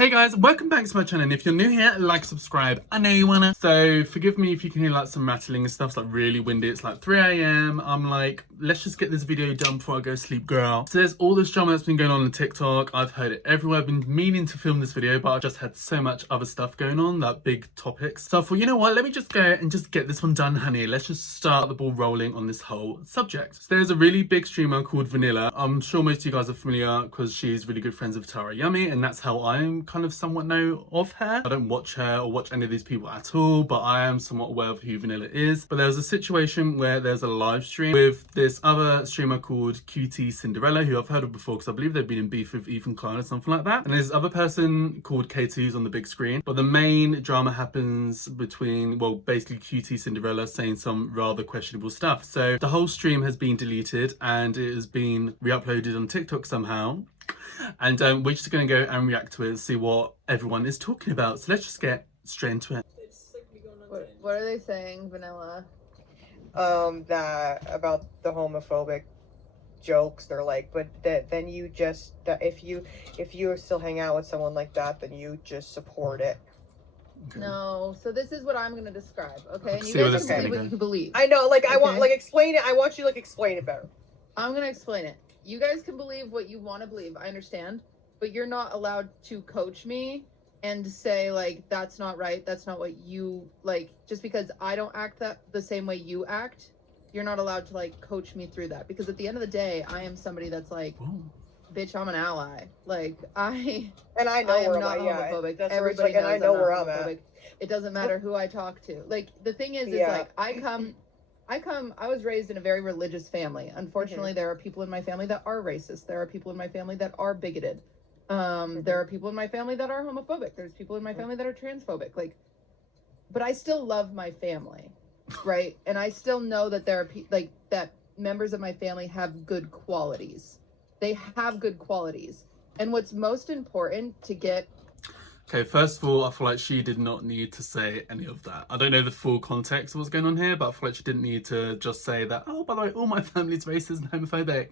Hey guys, welcome back to my channel, and if you're new here, like, subscribe, I know you wanna. So forgive me if you can hear like some rattling and stuff, it's like really windy, it's like 3 AM, I'm like, let's just get this video done before I go to sleep, girl. So there's all this drama that's been going on TikTok, I've heard it everywhere, I've been meaning to film this video, but I've just had so much other stuff going on, like big topics. So I thought, you know what, let me just go and just get this one done, honey. Let's just start the ball rolling on this whole subject. So there's a really big streamer called Vanilla. I'm sure most of you guys are familiar because she's really good friends with Tara Yummy, and that's how I'm kind of somewhat know of her. I don't watch her or watch any of these people at all, but I am somewhat aware of who Vanilla is. But there was a situation where there's a live stream with this other streamer called QT Cinderella, who I've heard of before because I believe they've been in beef with Ethan Klein or something like that. And there's this other person called K2 who's on the big screen. But the main drama happens between, well, basically QT Cinderella saying some rather questionable stuff. So the whole stream has been deleted and it has been re-uploaded on TikTok somehow. And we're just going to go and react to it and see what everyone is talking about. So let's just get straight into it. What are they saying, Vanilla? That about the homophobic jokes. They're like, but then you just, that if you still hang out with someone like that, then you just support it. Okay. No, so this is what I'm gonna describe, okay? And you See where guys this can is believe gonna what you believe. I know, like, I Okay. want, like, explain it. I want you to, like, explain it better. I'm gonna explain it. You guys can believe what you want to believe, I understand, but you're not allowed to coach me and say, like, that's not right, that's not what you, like, just because I don't act the same way you act, you're not allowed to, like, coach me through that. Because at the end of the day, I am somebody that's like, Whoa. bitch, I'm an ally. Like, And I know I am where not I'm at. homophobic. That's Everybody like, and knows I know I'm where not I'm at. homophobic. It doesn't matter who I talk to. Like, the thing is Yeah. like, I was raised in a very religious family. Unfortunately, there are people in my family that are racist. There are people in my family that are bigoted. There are people in my family that are homophobic. There's people in my family that are transphobic. Like, but I still love my family, right? And I still know that there are that members of my family have good qualities. They have good qualities. And what's most important to get... Okay, first of all, I feel like she did not need to say any of that. I don't know the full context of what's going on here, but I feel like she didn't need to just say that, oh, by the way, all my family's racist and homophobic.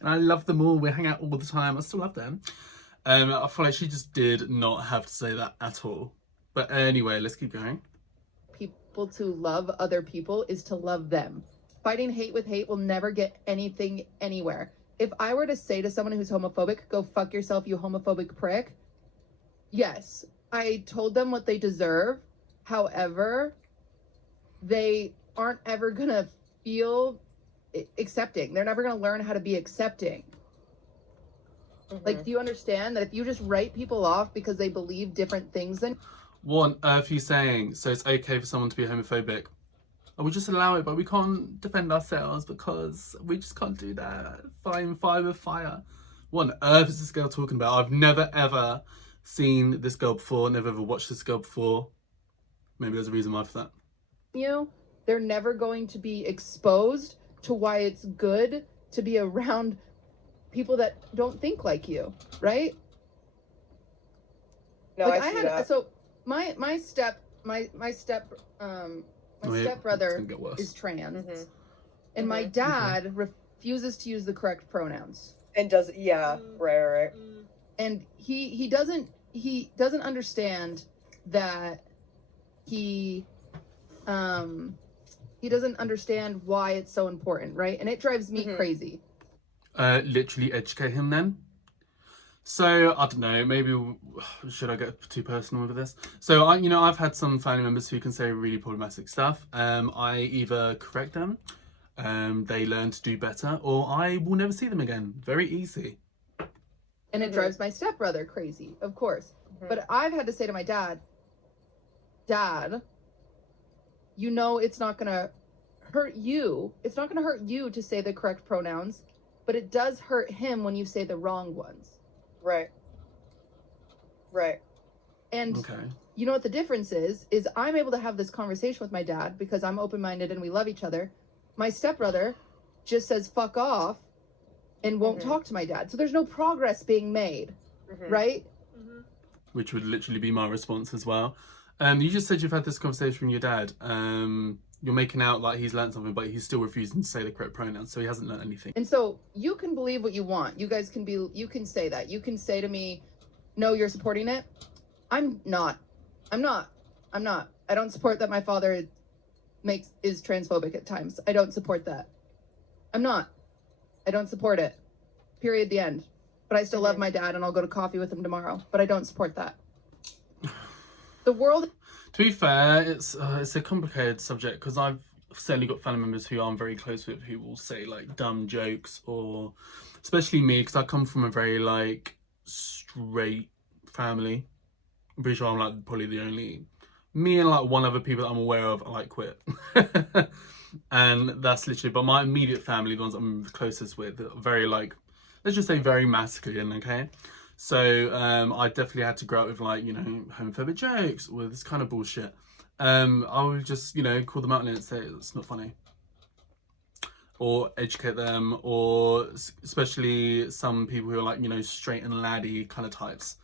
And I love them all. We hang out all the time. I still love them. I feel like she just did not have to say that at all. But anyway, let's keep going. People to love other people is to love them. Fighting hate with hate will never get anything anywhere. If I were to say to someone who's homophobic, go fuck yourself, you homophobic prick, yes, I told them what they deserve. However, they aren't ever gonna feel accepting. They're never gonna learn how to be accepting. Like, do you understand that if you just write people off because they believe different things than... What on earth are you saying? So it's okay for someone to be homophobic? Oh, we just allow it, but we can't defend ourselves because we just can't do that. Fighting fire with fire. What on earth is this girl talking about? I've never ever seen this girl before, never ever watched this girl before. Maybe there's a reason why for that. They're never going to be exposed to why it's good to be around people that don't think like you, right? No, like I see that. So my stepbrother is trans, and my dad refuses to use the correct pronouns. And does, yeah, right. And he doesn't understand that he doesn't understand why it's so important, right? And it drives me crazy. Literally educate him then. So I don't know, maybe should I get too personal with this? So I've had some family members who can say really problematic stuff. I either correct them, they learn to do better, or I will never see them again. Very easy. And it drives my stepbrother crazy, of course. But I've had to say to my dad, you know, it's not gonna hurt you. It's not gonna hurt you to say the correct pronouns, but it does hurt him when you say the wrong ones. Right. And you know what the difference is I'm able to have this conversation with my dad because I'm open-minded and we love each other. My stepbrother just says fuck off and won't talk to my dad. So there's no progress being made, right? Which would literally be my response as well. You just said you've had this conversation with your dad. You're making out like he's learned something, but he's still refusing to say the correct pronouns, so he hasn't learned anything. And so you can believe what you want. You guys can say that. You can say to me, no, you're supporting it. I'm not. I don't support that my father is transphobic at times. I don't support that. I'm not. I don't support it. Period. The end. But I still love my dad and I'll go to coffee with him tomorrow. But I don't support that. The world. To be fair, it's a complicated subject because I've certainly got family members who I'm very close with who will say like dumb jokes, or especially me because I come from a very like straight family. I'm pretty sure I'm like probably the only, me and like one other people that I'm aware of are like queer. And that's literally, but my immediate family, the ones I'm closest with, are very like, let's just say very masculine, okay? So I definitely had to grow up with like, you know, homophobic jokes or this kind of bullshit. I would just, you know, call them out and say it's not funny, or educate them, or especially some people who are like, you know, straight and laddie kind of types.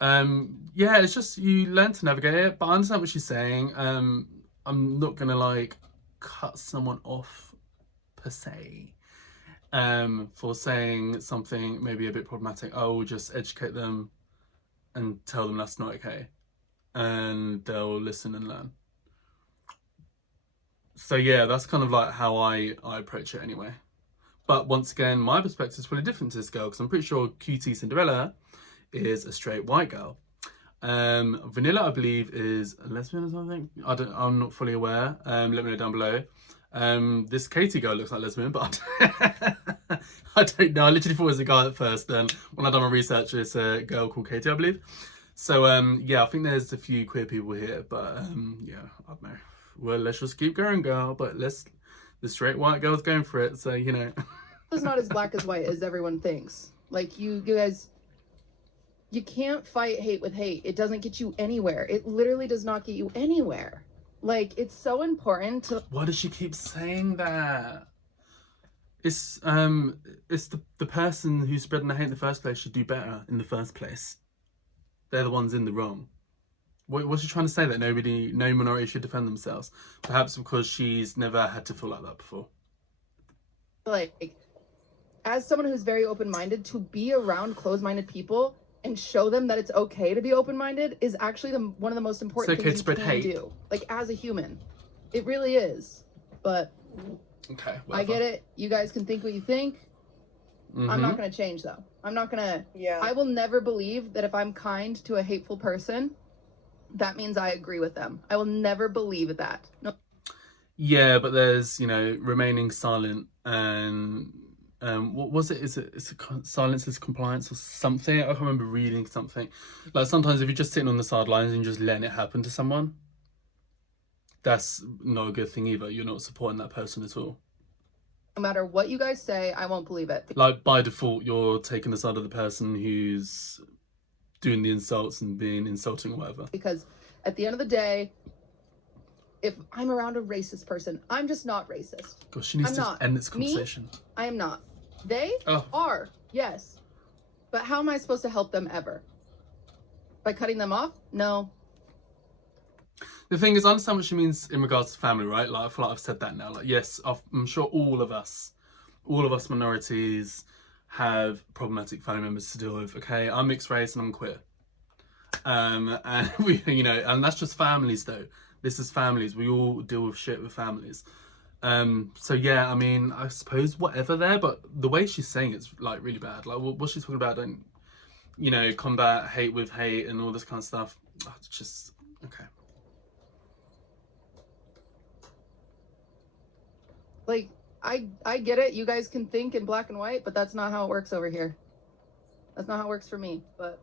Yeah, it's just you learn to navigate it, but I understand what she's saying. I'm not gonna like cut someone off per se for saying something maybe a bit problematic. I will just educate them and tell them that's not okay, and they'll listen and learn. So yeah, that's kind of like how I approach it anyway. But once again, my perspective is probably different to this girl because I'm pretty sure QT Cinderella is a straight white girl. Vanilla, I believe, is a lesbian or something. I'm not fully aware. Let me know down below. This Katie girl looks like lesbian, but I don't know. I literally thought it was a guy at first. Then when I done my research, it's a girl called Katie, I believe. So yeah, I think there's a few queer people here, but yeah, I don't know. Well, let's just keep going, girl. But the straight white girl's going for it, so you know. It's not as black as white as everyone thinks. Like you guys, you can't fight hate with hate. It doesn't get you anywhere. It literally does not get you anywhere. Like, it's so important to... Why does she keep saying that? It's the person who's spreading the hate in the first place should do better in the first place. They're the ones in the wrong. What's she trying to say? That no minority should defend themselves? Perhaps because she's never had to feel like that before. Like, as someone who's very open-minded, to be around closed-minded people and show them that it's okay to be open-minded is actually one of the most important things you can do. Like, as a human. It really is. But okay, whatever. I get it. You guys can think what you think. I'm not going to change, though. I'm not going to... Yeah. I will never believe that if I'm kind to a hateful person, that means I agree with them. I will never believe that. No. Yeah, but there's, you know, remaining silent and... what was it? Is it silence is compliance or something? I can't remember reading something. Like sometimes if you're just sitting on the sidelines and just letting it happen to someone, that's not a good thing either. You're not supporting that person at all. No matter what you guys say, I won't believe it. Like by default, you're taking the side of the person who's doing the insults and being insulting or whatever. Because at the end of the day, if I'm around a racist person, I'm just not racist. Gosh, she needs to end this conversation. Me, I am not. They are, yes. But how am I supposed to help them ever? By cutting them off? No. The thing is, I understand what she means in regards to family, right? Like, I feel like I've said that now. Like, yes, I'm sure all of us minorities have problematic family members to deal with, okay? I'm mixed race and I'm queer. And we, you know, and that's just families though. This is families. We all deal with shit with families. So yeah, I mean, I suppose whatever there, but the way she's saying it's like really bad. Like what she's talking about, don't, you know, combat hate with hate and all this kind of stuff. It's just, okay. Like, I get it. You guys can think in black and white, but that's not how it works over here. That's not how it works for me, but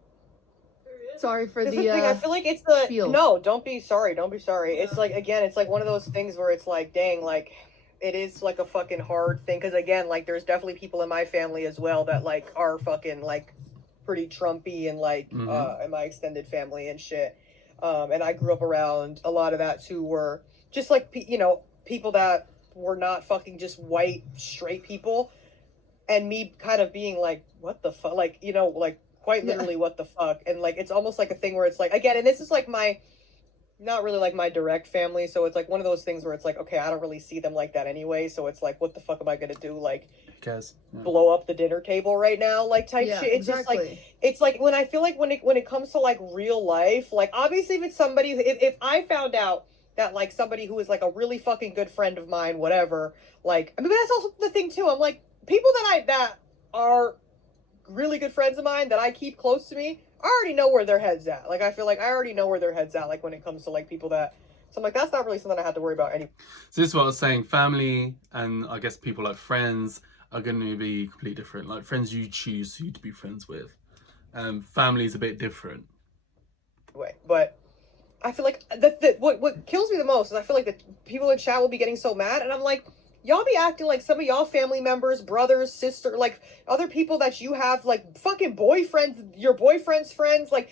sorry for the thing. I feel like it's the spiel. No, don't be sorry. It's like, again, it's like one of those things where it's like, dang, like it is like a fucking hard thing because again, like there's definitely people in my family as well that like are fucking like pretty Trumpy and like in my extended family and shit. And I grew up around a lot of that too, were just like you know, people that were not fucking just white straight people, and me kind of being like, what the fuck, like, you know, like quite literally what the fuck. And like it's almost like a thing where it's like, again, and this is like my not really like my direct family, so it's like one of those things where it's like, okay, I don't really see them like that anyway, so it's like, what the fuck am I gonna do? Like, Who cares? Yeah. blow up the dinner table right now, like type Yeah, shit. It's exactly. just like, it's like when I feel like when it comes to like real life, like obviously if it's somebody, if I found out that like somebody who is like a really fucking good friend of mine, whatever, like I mean, but that's also the thing too. I'm like, people that are really good friends of mine that I keep close to me, I already know where their head's at. Like I feel like I already know where their head's at. Like when it comes to like people that, so I'm like, that's not really something I have to worry about anymore. So this is what I was saying. Family and I guess people like friends are going to be completely different. Like friends you choose who to be friends with. Family is a bit different. But I feel like what kills me the most is I feel like the people in chat will be getting so mad, and I'm like, y'all be acting like some of y'all family members, brothers, sister, like other people that you have, like fucking boyfriends, your boyfriend's friends, like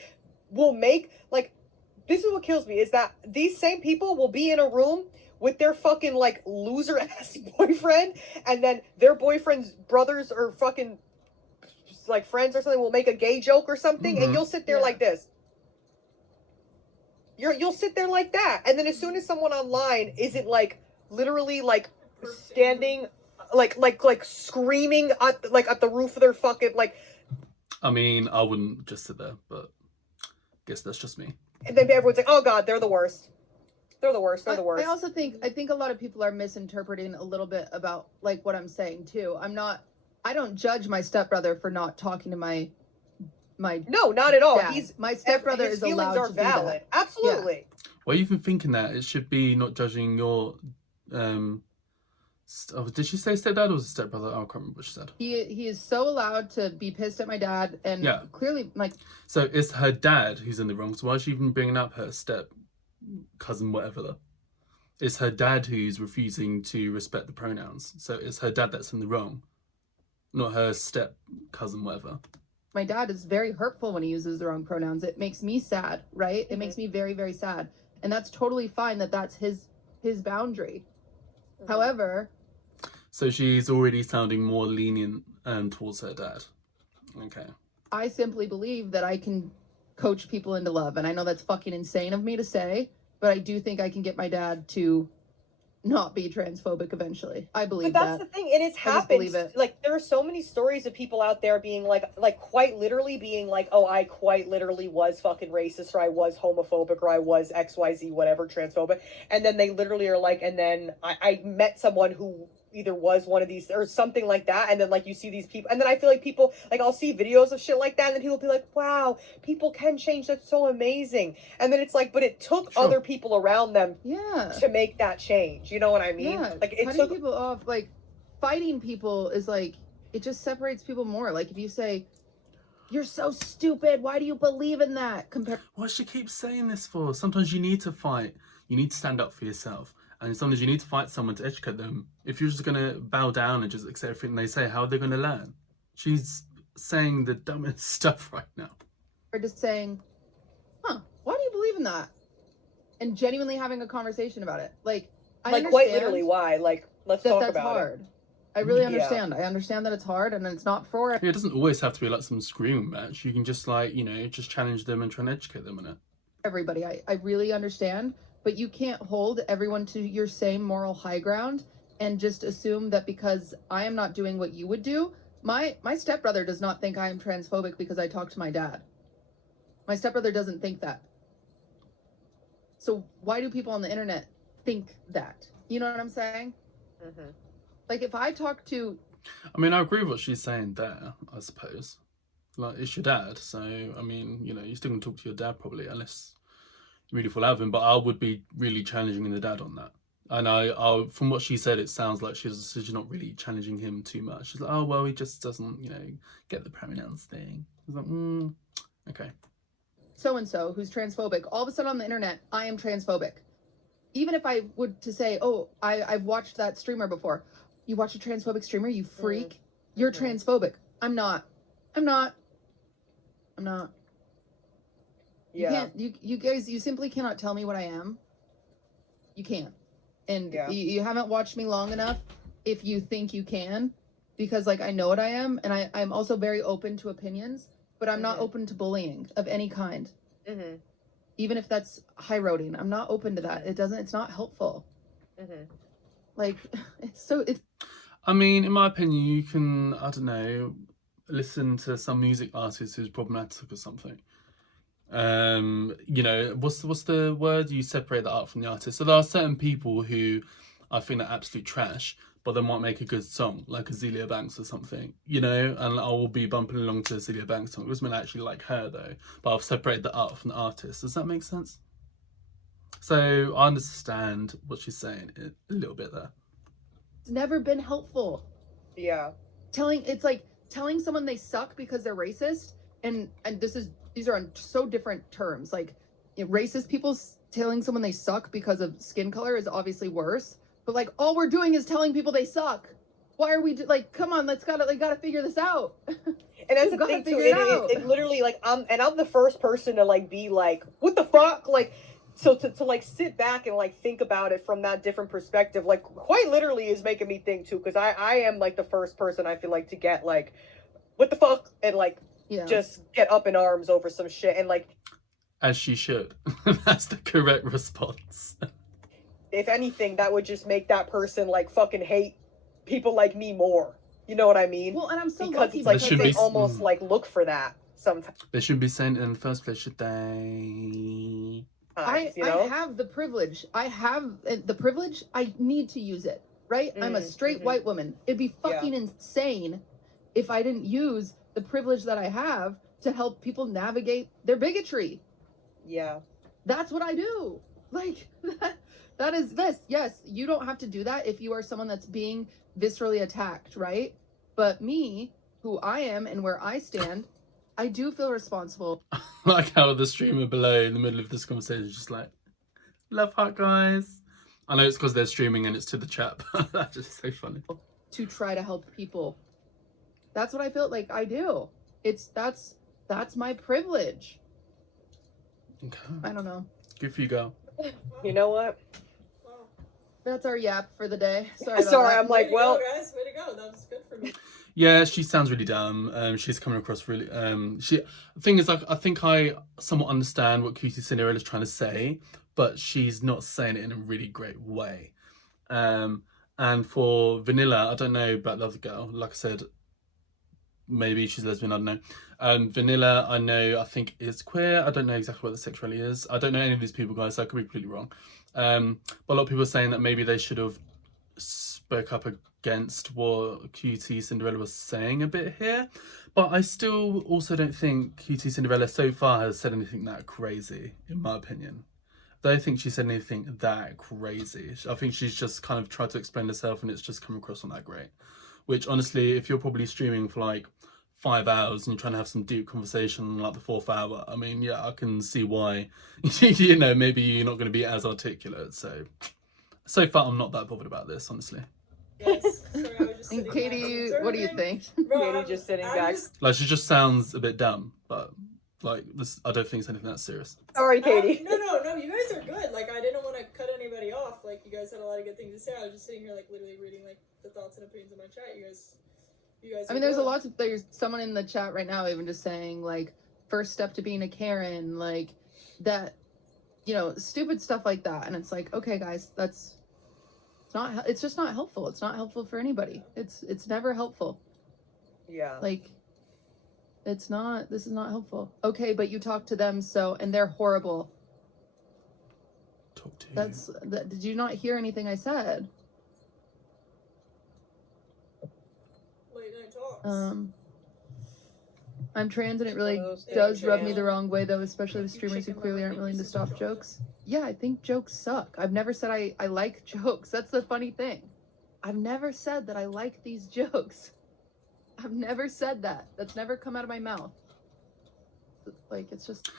will make like. This is what kills me is that these same people will be in a room with their fucking like loser ass boyfriend, and then their boyfriend's brothers or fucking like friends or something will make a gay joke or something, and you'll sit there like this. You'll sit there like that, and then as soon as someone online isn't like literally like standing like screaming at like at the roof of their fucking like. I mean, I wouldn't just sit there, but I guess that's just me. And then everyone's like, oh god, they're the worst. They're the worst. They're the worst. I also think a lot of people are misinterpreting a little bit about like what I'm saying too. I don't judge my stepbrother for not talking to my no, not at all. dad. My stepbrother is allowed to do that. Absolutely. Yeah. Why are you even thinking that? It should be not judging your did she say stepdad or was it stepbrother? I can't remember what she said. He is so allowed to be pissed at my dad, and clearly like. So it's her dad who's in the wrong. So why is she even bringing up her step cousin, whatever? Though? It's her dad who's refusing to respect the pronouns. So it's her dad that's in the wrong, not her step cousin, whatever. My dad is very hurtful when he uses the wrong pronouns. It makes me sad, right? It makes me very, very sad. And that's totally fine that that's his boundary. However... So she's already sounding more lenient towards her dad. Okay. I simply believe that I can coach people into love. And I know that's fucking insane of me to say, but I do think I can get my dad to not be transphobic eventually. I believe that. But that's the thing, and it's happened. Like there are so many stories of people out there being like quite literally being like, oh, I quite literally was fucking racist, or I was homophobic, or I was XYZ whatever transphobic, and then they literally are like, and then I met someone who either was one of these or something like that, and then like you see these people, and then I feel like people like I'll see videos of shit like that, and then people be like, wow, people can change, that's so amazing, and then it's like, but it took other people around them to make that change, you know what I mean? Like it cutting people off, like fighting people is like, it just separates people more. Like if you say, you're so stupid, why do you believe in that? What she keeps saying this for? Sometimes you need to fight, you need to stand up for yourself. And sometimes you need to fight someone to educate them. If you're just going to bow down and just accept everything they say, how are they going to learn? She's saying the dumbest stuff right now. Or just saying, why do you believe in that? And genuinely having a conversation about it. Like, I understand quite literally why. Like, let's talk about hard. I really understand. I understand that it's hard and it's not for it doesn't always have to be like some screaming match. You can just like, you know, just challenge them and try and educate them on it. Everybody, I really understand. But you can't hold everyone to your same moral high ground and just assume that because I am not doing what you would do. My stepbrother does not think I am transphobic because I talk to my dad. My stepbrother doesn't think that. So why do people on the internet think that? You know what I'm saying? Mm-hmm. Like if I talk to... I mean, I agree with what she's saying there, I suppose. Like, it's your dad. So, I mean, you know, you're still going to talk to your dad probably, unless... really fall out of him, but I would be really challenging the dad on that. And I from what she said, it sounds like she's not really challenging him too much. She's like, oh well, he just doesn't, you know, get the pronouns thing. I was like, okay. So and so who's transphobic, all of a sudden on the internet, I am transphobic. Even if I would to say, oh, I've watched that streamer before. You watch a transphobic streamer, you freak. You're transphobic. I'm not. You can't, you guys, you simply cannot tell me what I am. You can't. And you haven't watched me long enough if you think you can, because like I know what I am, and I'm also very open to opinions, but I'm not open to bullying of any kind. even if that's high roading. I'm not open to that. It's not helpful. Like, it's I mean, in my opinion, you can, I don't know, listen to some music artist who's problematic or something. You know, what's the word? You separate the art from the artist. So there are certain people who I think are absolute trash, but they might make a good song, like Azealia Banks or something, you know, and I will be bumping along to Azealia Banks song. It doesn't mean I actually like her though, but I've separated the art from the artist. Does that make sense? So I understand what she's saying a little bit there. never been helpful. Yeah. It's like telling someone they suck because they're racist, and these are on so different terms. Like, racist people telling someone they suck because of skin color is obviously worse, but like all we're doing is telling people they suck. Why are we like, come on, gotta figure this out. And that's the thing too. It literally, like, I'm the first person to like be like, what the fuck, like. So to like sit back and like think about it from that different perspective, like quite literally is making me think too, because I am like the first person I feel like to get like, what the fuck, and like just get up in arms over some shit, and like, as she should. That's the correct response. If anything, that would just make that person like fucking hate people like me more. You know what I mean? Well, and I'm so because lucky it's like because they almost like look for that sometimes. They shouldn't be saying it in the first place, should they? I have the privilege. I need to use it, right? I'm a straight white woman. It'd be fucking insane if I didn't use the privilege that I have to help people navigate their bigotry. Yeah. That's what I do. Like, that is this. Yes, you don't have to do that if you are someone that's being viscerally attacked, right? But me, who I am and where I stand, I do feel responsible. Like how the streamer below in the middle of this conversation is just like, love heart, guys. I know it's because they're streaming and it's to the chat, but that's just so funny. To try to help people. That's what I feel like I do. That's my privilege. Okay. I don't know. Good for you, girl. You know what? That's our yap for the day. Sorry. I'm like, well, way to go. That was good for me. Yeah, she sounds really dumb. She's coming across really. The thing is, like, I think I somewhat understand what Cutie Cinderella's trying to say, but she's not saying it in a really great way. And for Vanilla, I don't know about the other girl. Like I said, maybe she's lesbian. I don't know. Vanilla, I think is queer. I don't know exactly what the sexuality is. I don't know any of these people, guys. So I could be completely wrong. But a lot of people are saying that maybe they should have spoke up against what QT Cinderella was saying a bit here, but I still also don't think QT Cinderella so far has said anything that crazy, in my opinion. I don't think she said anything that crazy. I think she's just kind of tried to explain herself and it's just come across not that great. Which honestly, if you're probably streaming for like 5 hours and you're trying to have some deep conversation like the 4th hour, I mean, yeah, I can see why, you know, maybe you're not going to be as articulate. So far, I'm not that bothered about this, honestly. Yes. Sorry, I was just And Katie, what do you think? Katie just sitting back. Like, she just sounds a bit dumb, but like this, I don't think it's anything that serious. Sorry, Katie. No, you guys are good. Like, I didn't want to cut anybody off. Like, you guys had a lot of good things to say. I was just sitting here, like, literally reading, like, the thoughts and opinions of my chat. You guys I mean, there's someone in the chat right now even just saying, like, first step to being a Karen, like, that, you know, stupid stuff like that. And it's like, okay, guys, it's just not helpful. It's not helpful for anybody. It's never helpful. Yeah. Like, this is not helpful. Okay, but you talk to them, and they're horrible. Talk to you. Did you not hear anything I said? Late night talks. I'm trans and it really does rub me the wrong way, though, especially with streamers who clearly aren't willing to stop jokes. Yeah, I think jokes suck. I've never said I like jokes. That's the funny thing. I've never said that I like these jokes. I've never said that. That's never come out of my mouth. Like, it's just...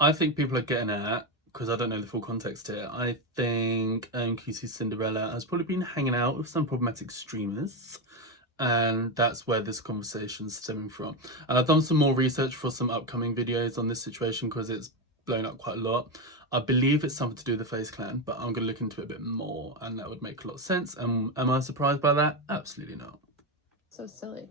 I think people are getting at, because I don't know the full context here, I think QC Cinderella has probably been hanging out with some problematic streamers. And that's where this conversation is stemming from. And I've done some more research for some upcoming videos on this situation because it's blown up quite a lot. I believe it's something to do with the FaZe Clan, but I'm going to look into it a bit more and that would make a lot of sense. Am I surprised by that? Absolutely not. So silly.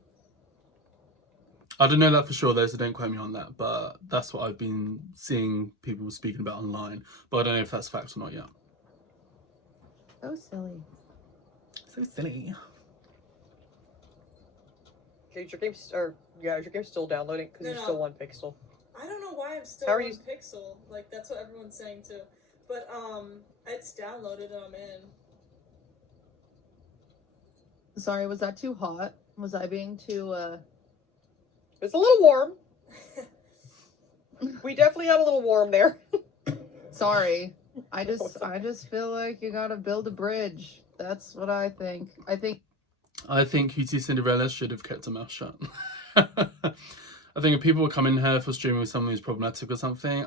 I don't know that for sure though, so don't quote me on that, but that's what I've been seeing people speaking about online, but I don't know if that's fact or not yet. So silly. So silly. Okay, is your game's still downloading? Because No, you're no. still 1 pixel. I don't know why I'm still How are 1 you- pixel. Like, that's what everyone's saying too. But, it's downloaded and I'm in. Sorry, was that too hot? Was I being too, It's a little warm. We definitely got a little warm there. Sorry. I just feel like you gotta build a bridge. That's what I think. I think QT Cinderella should have kept her mouth shut. I think if people were coming here for streaming with someone who's problematic or something,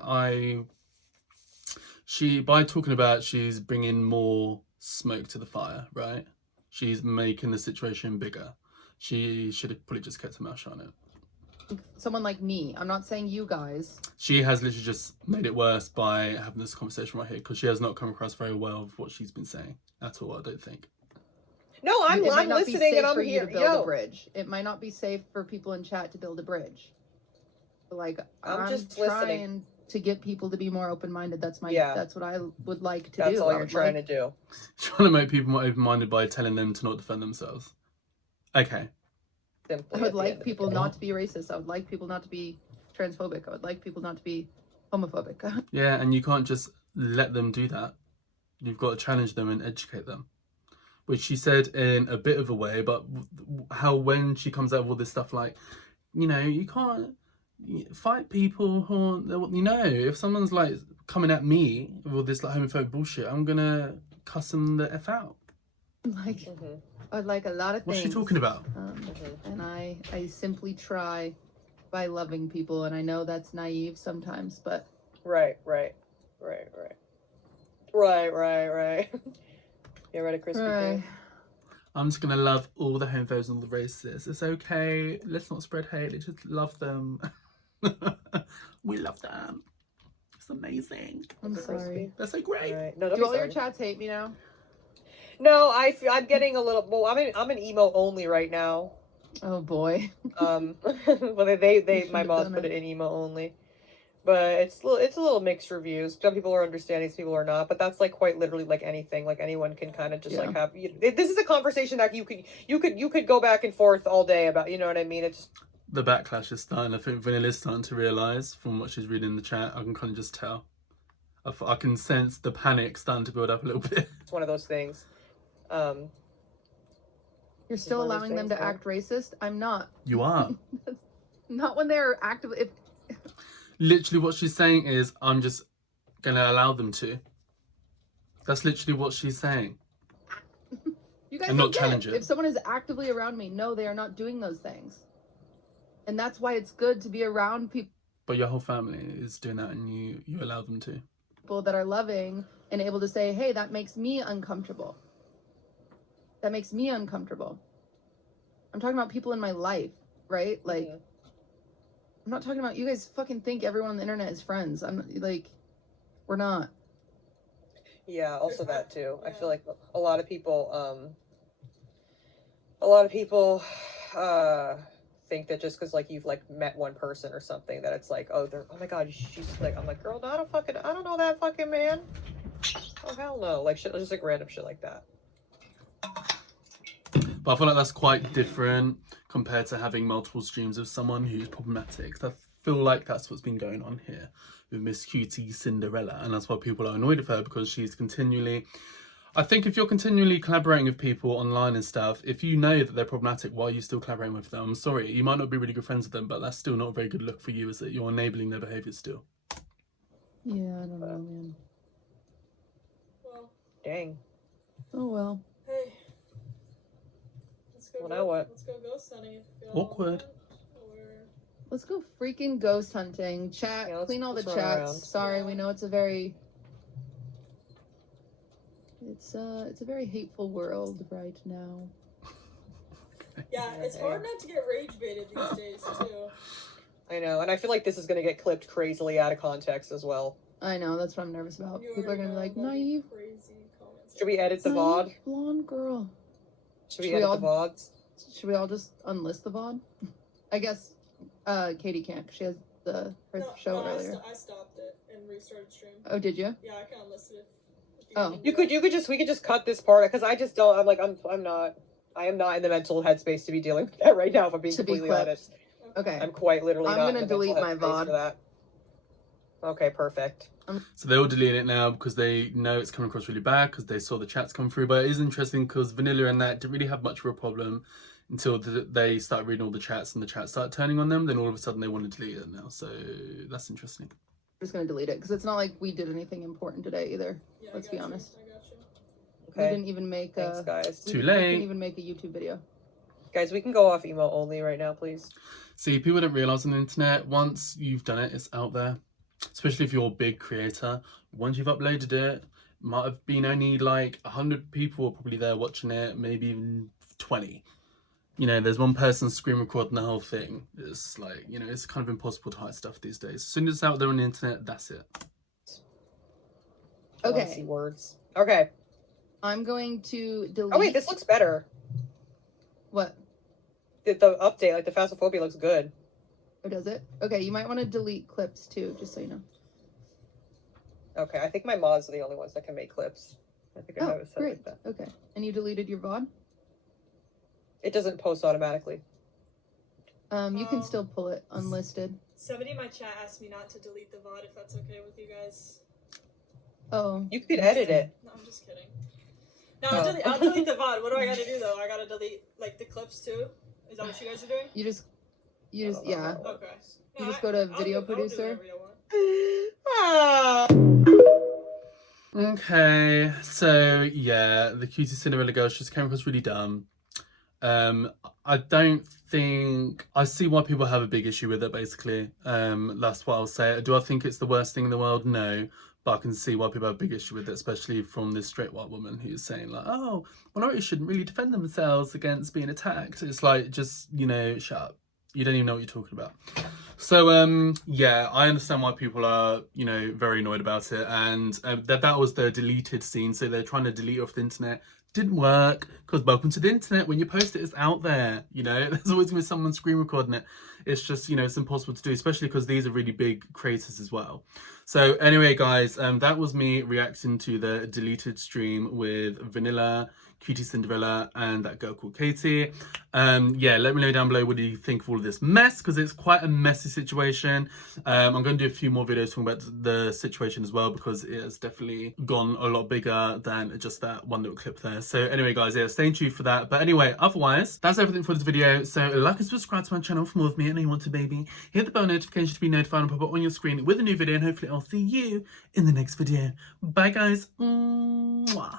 by talking about it, she's bringing more smoke to the fire, right? She's making the situation bigger. She should have probably just kept her mouth shut on it. someone like me, I'm not saying you guys. She has literally just made it worse by having this conversation right here, because she has not come across very well with what she's been saying at all, I don't think. No, It I'm might not be listening safe and I'm for you here. to build a bridge. It might not be safe for people in chat to build a bridge. Like, I'm just trying listening. to get people to be more open-minded. That's what I would like to do. That's all you're trying to do. Trying to make people more open-minded by telling them to not defend themselves. Okay. Simply I would at the like end of the people day. not to be racist. I would like people not to be transphobic. I would like people not to be homophobic. Yeah, and you can't just let them do that. You've got to challenge them and educate them. Which she said in a bit of a way, but how when she comes out with all this stuff like, you know, you can't fight people who, you know, if someone's like coming at me with all this like homophobic bullshit, I'm gonna cuss them the F out. Like, I'd like a lot of things. What's she talking about? And I simply try by loving people, and I know that's naive sometimes, but Right. You ready, Crispy Kreme? I'm just gonna love all the homophobes and all the racists. It's okay. Let's not spread hate. Let's just love them. We love them. It's amazing. I'm sorry. They're so great. Right. No, don't Do be all your sorry. chats hate me now? No, I'm getting a little. Well, I'm in emo only right now. Oh boy. Well, my should've mods done put it. it in emo only, but it's a little mixed reviews. Some people are understanding, some people are not. But that's like quite literally like anything. Like anyone can kind of just like have. This is a conversation that you could go back and forth all day about. You know what I mean? It's The backlash is starting. I think Vanilla's starting to realise from what she's reading in the chat. I can kind of just tell. I can sense the panic starting to build up a little bit. it's one of those things. You're still one of those allowing them things, to man. act racist? I'm not. You are. Not when they're actively. Literally what she's saying is, I'm just going to allow them to. That's literally what she's saying. You guys And don't not get challenge it. it. If someone is actively around me, no, they are not doing those things. And that's why it's good to be around But your whole family is doing that and you allow them to. people that are loving and able to say, hey, that makes me uncomfortable. That makes me uncomfortable. I'm talking about people in my life, right? Like, I'm not talking about, you guys fucking think everyone on the internet is friends. I'm like, we're not. Yeah, also that too. I Yeah. feel like a lot of people think that just because like you've like met one person or something that it's like, oh my god, she's like, I'm like, girl, no, I don't know that fucking man. Oh hell no. Like shit, just like random shit like that. But I feel like that's quite different compared to having multiple streams of someone who's problematic. I feel like that's what's been going on here with Miss QT Cinderella. And that's why people are annoyed with her, because she's continually... I think if you're continually collaborating with people online and stuff, if you know that they're problematic, why are you still collaborating with them? I'm sorry, you might not be really good friends with them, but that's still not a very good look for you, is it? You're enabling their behaviour still. Yeah, I don't know, man. Well, Dang. Oh well. hey. Let's go. Well, now what? Let's go ghost hunting if y'all Awkward. want, or... Let's go freaking ghost hunting. Chat, Yeah, let's- clean all the let's run chats. around. Sorry, Yeah. we know it's a very... It's a very hateful world right now. Yeah, it's hard not to get rage baited these days, too. I know, and I feel like this is gonna get clipped crazily out of context as well. I know, that's what I'm nervous about. You People are already gonna be know like, there'll be naive, crazy comments. Should we edit the VOD? naive blonde girl. Should we Should we edit the VODs? Should we all just unlist the VOD? I guess Katie can't. 'Cause she has her No, show no, earlier. I stopped it and restarted stream. Oh, did you? Yeah, I can unlist it if you Oh. can do You could we could just cut this part because I just don't. I am not in the mental headspace to be dealing with that right now. If I'm being To be completely clipped. honest, Okay. I'm quite literally I'm not gonna in the mental delete my headspace VOD. for that. Okay, perfect. So they're all deleting it now because they know it's coming across really bad because they saw the chats come through. But it is interesting because Vanilla and that didn't really have much of a problem until they start reading all the chats and the chats start turning on them. Then all of a sudden they want to delete it now. So that's interesting. I'm just gonna delete it because it's not like we did anything important today either. Yeah, Let's be honest. I got you. Okay. We didn't even make Thanks, guys. Too we late. didn't even make a YouTube video. Guys, we can go off emo only right now, please. See, people don't realize on the internet, once you've done it, it's out there. Especially if you're a big creator. Once you've uploaded it, might have been only like 100 people are probably there watching it, maybe even 20. You know, there's one person screen recording the whole thing. It's like, you know, it's kind of impossible to hide stuff these days. As soon as it's out there on the internet, that's it. I wanna Okay. see words. Okay. I'm going to delete. Oh wait, this looks better. What? The update, like the Phasmophobia, looks good. Oh, does it? Okay, you might want to delete clips too, just so you know. Okay, I think my mods are the only ones that can make clips. I think I have Oh, it set great. like that. Okay. And you deleted your VOD? It doesn't post automatically. You can still pull it unlisted. Somebody in my chat asked me not to delete the VOD if that's okay with you guys. Oh. You could edit it. No, I'm just kidding. No, Oh. I'll delete the VOD. What do I gotta do though? I gotta delete like the clips too? Is that what you guys are doing? You just don't know. yeah. Okay. You just go to video I'll do producer. whatever you want. Ah. Okay, so yeah, the cutie Cinderella girls just came across really dumb. I don't think I see why people have a big issue with it. Basically, that's what I'll say. Do I think it's the worst thing in the world? No, but I can see why people have a big issue with it, especially from this straight white woman who's saying like, "Oh, minorities shouldn't really defend themselves against being attacked." It's like, just, you know, shut up. You don't even know what you're talking about. So yeah, I understand why people are, you know, very annoyed about it, and that was the deleted scene. So they're trying to delete it off the internet. Didn't work, because welcome to the internet. When you post it, it's out there. You know, there's always gonna be someone screen recording it. It's just, you know, it's impossible to do, especially because these are really big creators as well. So anyway, guys, that was me reacting to the deleted stream with Vanilla, Cutie Cinderella, and that girl called Katie. Yeah, let me know down below what do you think of all of this mess, because it's quite a messy situation. I'm going to do a few more videos talking about the situation as well, because it has definitely gone a lot bigger than just that one little clip there. So anyway, guys, yeah, stay tuned for that. But anyway, otherwise, that's everything for this video. So like and subscribe to my channel for more of me. I know you want to, baby. Hit the bell notification to be notified and pop up on your screen with a new video, and hopefully I'll see you in the next video. Bye, guys. Mwah.